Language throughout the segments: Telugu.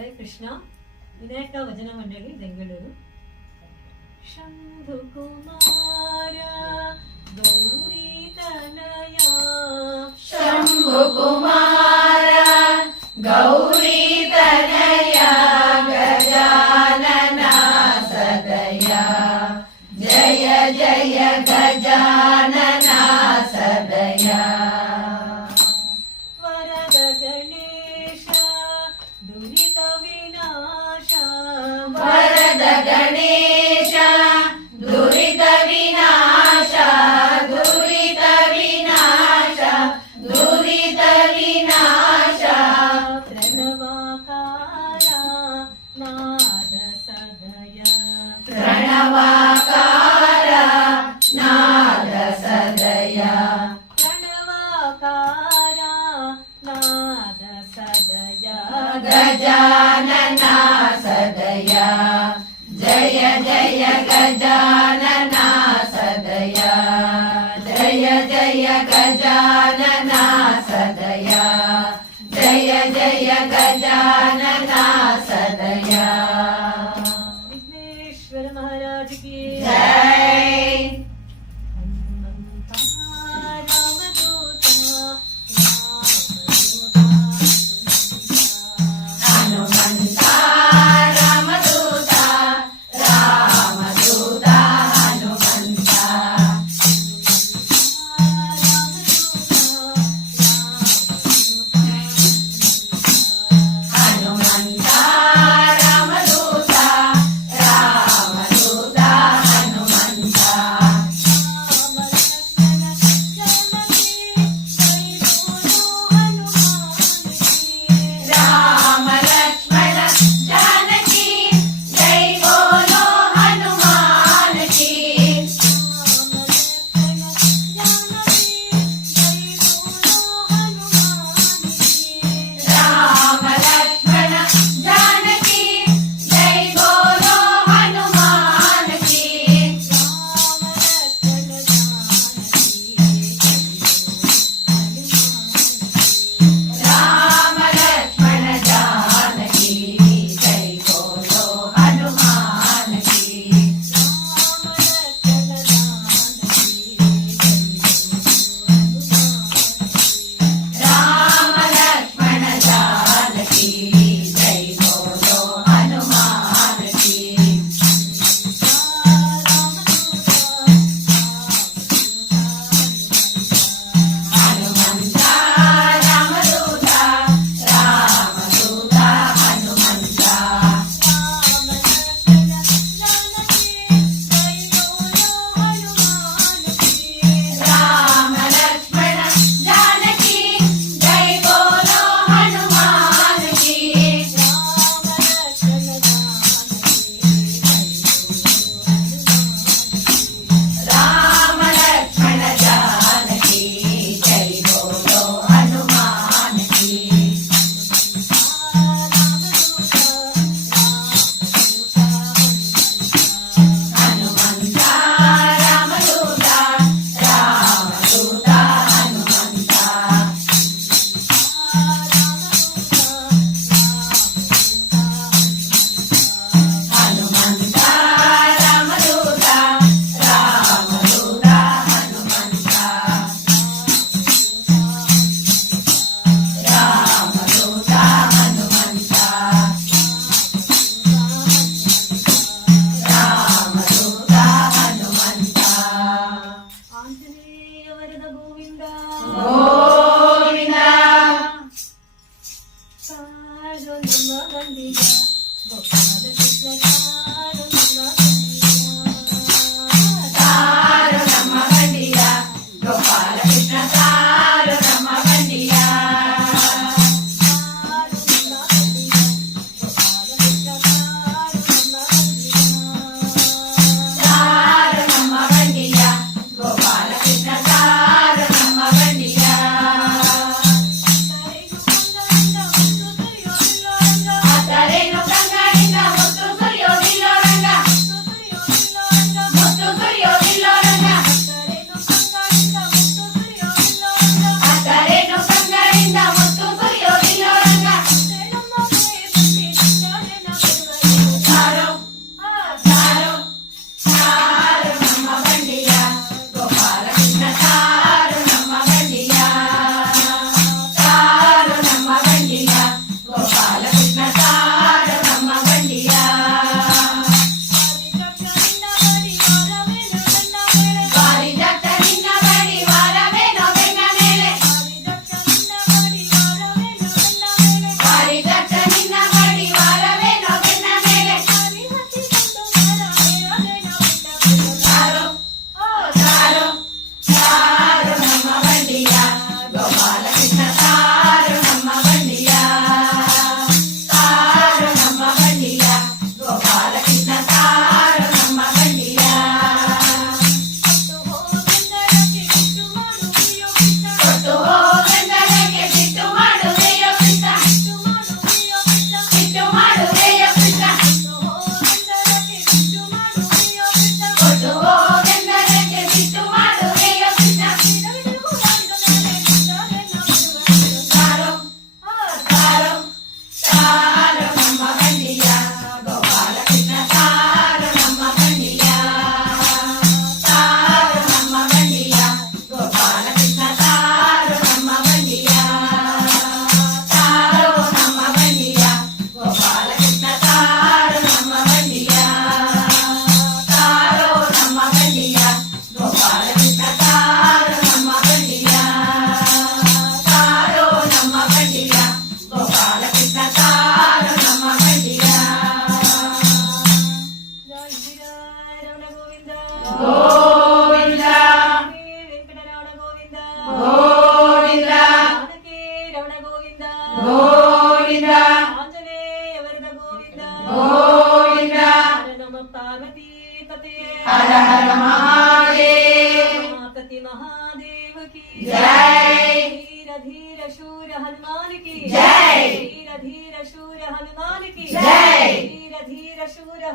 హరే కృష్ణ. వినాయక వచన మండలి బెంగళూరు. శంభు కుమార గౌరీ తనయా. శంభు కుమార महाराज की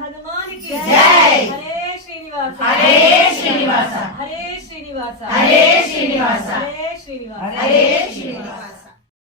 भगवान की जय हरे श्रीनिवास हरे श्रीनिवास हरे श्रीनिवास हरे श्रीनिवास हरे श्रीनिवास हरे श्रीनिवास